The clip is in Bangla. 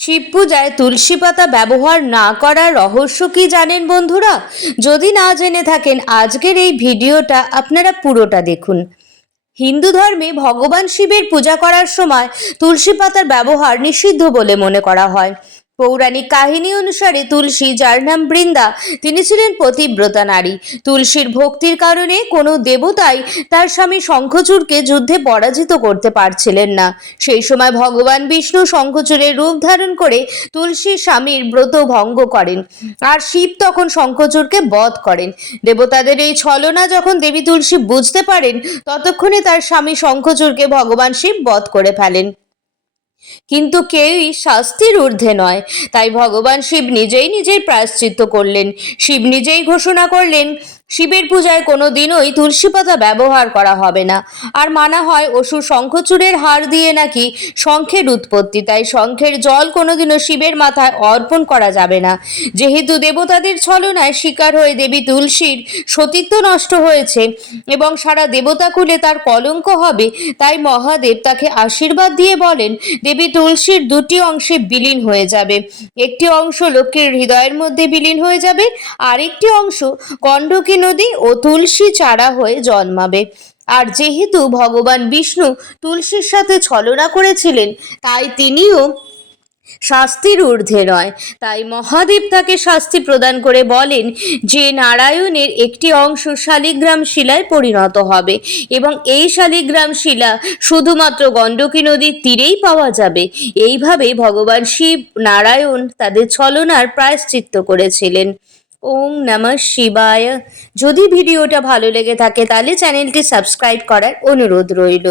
শিব পূজায় তুলসী পাতা ব্যবহার না করার রহস্য কি জানেন বন্ধুরা? যদি না জেনে থাকেন, আজকের এই ভিডিওটা আপনারা পুরোটা দেখুন। হিন্দু ধর্মে ভগবান শিবের পূজা করার সময় তুলসী পাতার ব্যবহার নিষিদ্ধ বলে মনে করা হয়। পৌরাণিক কাহিনী অনুসারে তুলসী, যার নাম বৃন্দা, তিনি ছিলেন পতিব্রতা নারী। তুলসীর ভক্তির কারণে কোনো দেবতাই তার স্বামী শঙ্খচূড়কে যুদ্ধে পরাজিত করতে পারছিলেন না। সেই সময় ভগবান বিষ্ণু শঙ্খচূড়ের রূপ ধারণ করে তুলসীর স্বামীর ব্রত ভঙ্গ করেন আর শিব তখন শঙ্খচূড়কে বধ করেন। দেবতাদের এই ছলনা যখন দেবী তুলসী বুঝতে পারেন, ততক্ষণে তার স্বামী শঙ্খচূড়কে ভগবান শিব বধ করে ফেলেন। কিন্তু কেউই শাস্তির ঊর্ধ্বে নয়। তাই ভগবান শিব নিজেই নিজের প্রায়শ্চিত্ত করলেন। শিব নিজেই ঘোষণা করলেন শিবের পূজায় কোনো দিনই তুলসী পাতা ব্যবহার করা হবে না। আর মানা হয় অসুর শঙ্খচূড়ের হার দিয়ে নাকি শঙ্খের উৎপত্তি। তাই শঙ্খের জল কোনোদিনও শিবের মাথায় অর্পণ করা যাবে না। যেহেতু দেবতাদের ছলনায় শিকার হয়ে দেবী তুলসীর সতীত্ব নষ্ট হয়েছে এবং সারা দেবতাকুলে তার কলঙ্ক হবে, তাই মহাদেব তাকে আশীর্বাদ দিয়ে বলেন, দেবী তুলসীর দুটি অংশে বিলীন হয়ে যাবে। একটি অংশ লক্ষ্মীর হৃদয়ের মধ্যে বিলীন হয়ে যাবে, আরেকটি অংশ গণ্ডকী নদী ও তুলসী চারা হয়ে জন্মাবে। আর যেহেতু ভগবান বিষ্ণু তুলসীর সাথে ছলনা করেছিলেন, তাই তিনিও শাস্তির ঊর্ধ্বে নয়। তাই মহাদেব তাকে শাস্তি প্রদান করে বলেন যে, নারায়ণের একটি অংশ শালিগ্রাম শিলায় পরিণত হবে এবং এই শালিগ্রাম শিলা শুধুমাত্র গণ্ডকী নদীর তীরেই পাওয়া যাবে। এইভাবে ভগবান শিব নারায়ণ তাদের ছলনার প্রায়শ্চিত্ত করেছিলেন। ওম নমঃ শিবায়। যদি ভিডিওটা ভালো লেগে থাকে তাহলে চ্যানেলটি সাবস্ক্রাইব করার অনুরোধ রইল।